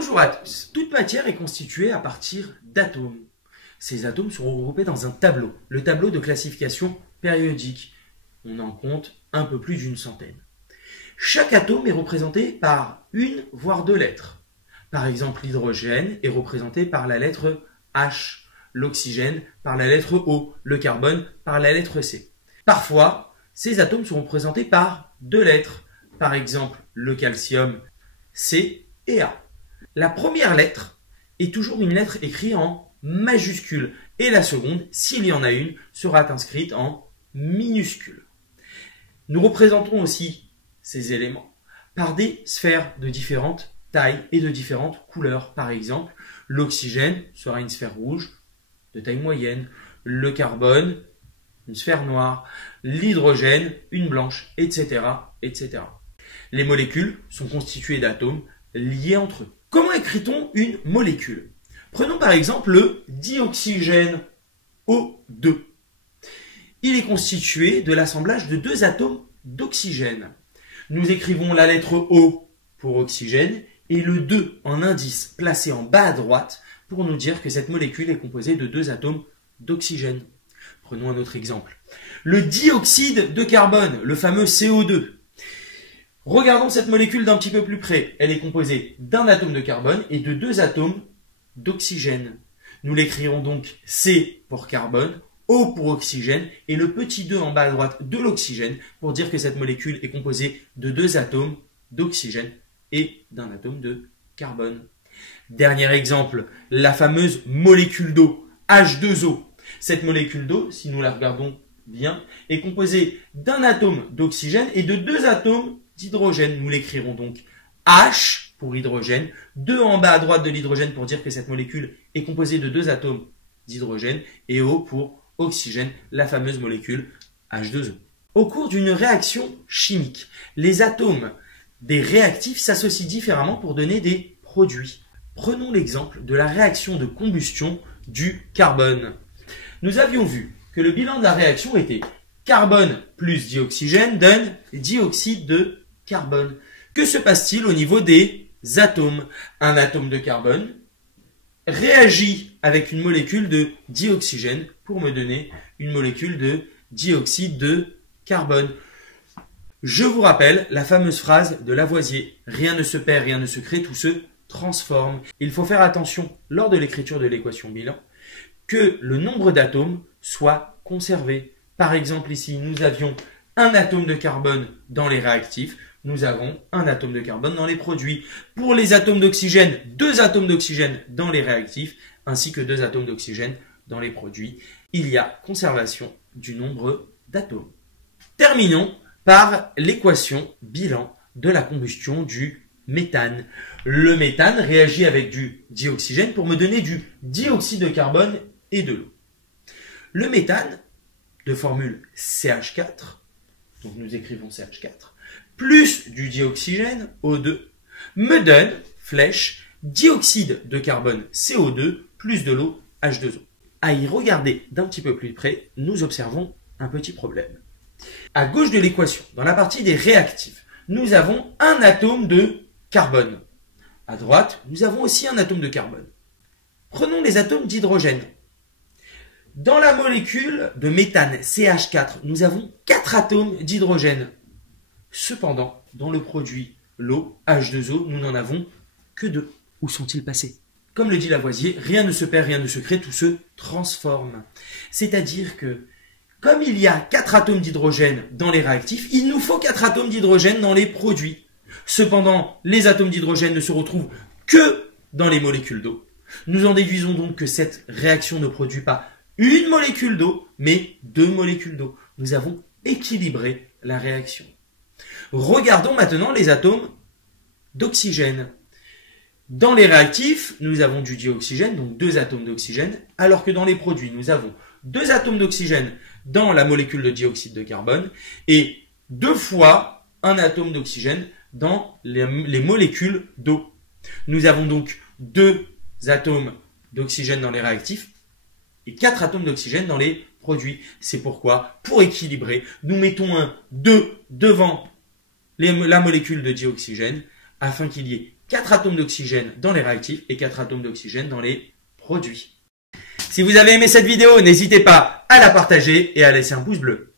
Bonjour à tous. Toute matière est constituée à partir d'atomes. Ces atomes sont regroupés dans un tableau, le tableau de classification périodique. On en compte un peu plus d'une centaine. Chaque atome est représenté par une voire deux lettres. Par exemple, l'hydrogène est représenté par la lettre H, l'oxygène par la lettre O, le carbone par la lettre C. Parfois, ces atomes sont représentés par deux lettres. Par exemple, le calcium C et A. La première lettre est toujours une lettre écrite en majuscule et la seconde, s'il y en a une, sera inscrite en minuscule. Nous représentons aussi ces éléments par des sphères de différentes tailles et de différentes couleurs. Par exemple, l'oxygène sera une sphère rouge de taille moyenne, le carbone, une sphère noire, l'hydrogène, une blanche, etc., etc. Les molécules sont constituées d'atomes liés entre eux. Comment écrit-on une molécule? Prenons par exemple le dioxygène O2. Il est constitué de l'assemblage de deux atomes d'oxygène. Nous écrivons la lettre O pour oxygène et le 2 en indice placé en bas à droite pour nous dire que cette molécule est composée de deux atomes d'oxygène. Prenons un autre exemple. Le dioxyde de carbone, le fameux CO2. Regardons cette molécule d'un petit peu plus près. Elle est composée d'un atome de carbone et de deux atomes d'oxygène. Nous l'écrirons donc C pour carbone, O pour oxygène et le petit 2 en bas à droite de l'oxygène pour dire que cette molécule est composée de deux atomes d'oxygène et d'un atome de carbone. Dernier exemple, la fameuse molécule d'eau, H2O. Cette molécule d'eau, si nous la regardons bien, est composée d'un atome d'oxygène et de deux atomes d'hydrogène. Nous l'écrirons donc H pour hydrogène, 2 en bas à droite de l'hydrogène pour dire que cette molécule est composée de deux atomes d'hydrogène et O pour oxygène, la fameuse molécule H2O. Au cours d'une réaction chimique, les atomes des réactifs s'associent différemment pour donner des produits. Prenons l'exemple de la réaction de combustion du carbone. Nous avions vu que le bilan de la réaction était carbone plus dioxygène donne dioxyde de carbone. Que se passe-t-il au niveau des atomes? Un atome de carbone réagit avec une molécule de dioxygène pour me donner une molécule de dioxyde de carbone. Je vous rappelle la fameuse phrase de Lavoisier. Rien ne se perd, rien ne se crée, tout se transforme. Il faut faire attention lors de l'écriture de l'équation bilan que le nombre d'atomes soit conservé. Par exemple, ici, nous avions un atome de carbone dans les réactifs. Nous avons un atome de carbone dans les produits. Pour les atomes d'oxygène, 2 atomes d'oxygène dans les réactifs, ainsi que 2 atomes d'oxygène dans les produits. Il y a conservation du nombre d'atomes. Terminons par l'équation bilan de la combustion du méthane. Le méthane réagit avec du dioxygène pour me donner du dioxyde de carbone et de l'eau. Le méthane, de formule CH4, donc nous écrivons CH4, plus du dioxygène O2, me donne, flèche, dioxyde de carbone CO2 plus de l'eau H2O. À y regarder d'un petit peu plus près, nous observons un petit problème. À gauche de l'équation, dans la partie des réactifs, nous avons un atome de carbone. À droite, nous avons aussi un atome de carbone. Prenons les atomes d'hydrogène. Dans la molécule de méthane CH4, nous avons 4 atomes d'hydrogène. Cependant, dans le produit, l'eau, H2O, nous n'en avons que 2. Où sont-ils passés? Comme le dit Lavoisier, rien ne se perd, rien ne se crée, tout se transforme. C'est-à-dire que, comme il y a 4 atomes d'hydrogène dans les réactifs, il nous faut 4 atomes d'hydrogène dans les produits. Cependant, les atomes d'hydrogène ne se retrouvent que dans les molécules d'eau. Nous en déduisons donc que cette réaction ne produit pas une molécule d'eau, mais 2 molécules d'eau. Nous avons équilibré la réaction. Regardons maintenant les atomes d'oxygène. Dans les réactifs, nous avons du dioxygène, donc 2 atomes d'oxygène, alors que dans les produits, nous avons 2 atomes d'oxygène dans la molécule de dioxyde de carbone et 2 fois un atome d'oxygène dans les molécules d'eau. Nous avons donc 2 atomes d'oxygène dans les réactifs et 4 atomes d'oxygène dans les produits. C'est pourquoi, pour équilibrer, nous mettons un 2 devant la molécule de dioxygène afin qu'il y ait 4 atomes d'oxygène dans les réactifs et 4 atomes d'oxygène dans les produits. Si vous avez aimé cette vidéo, n'hésitez pas à la partager et à laisser un pouce bleu.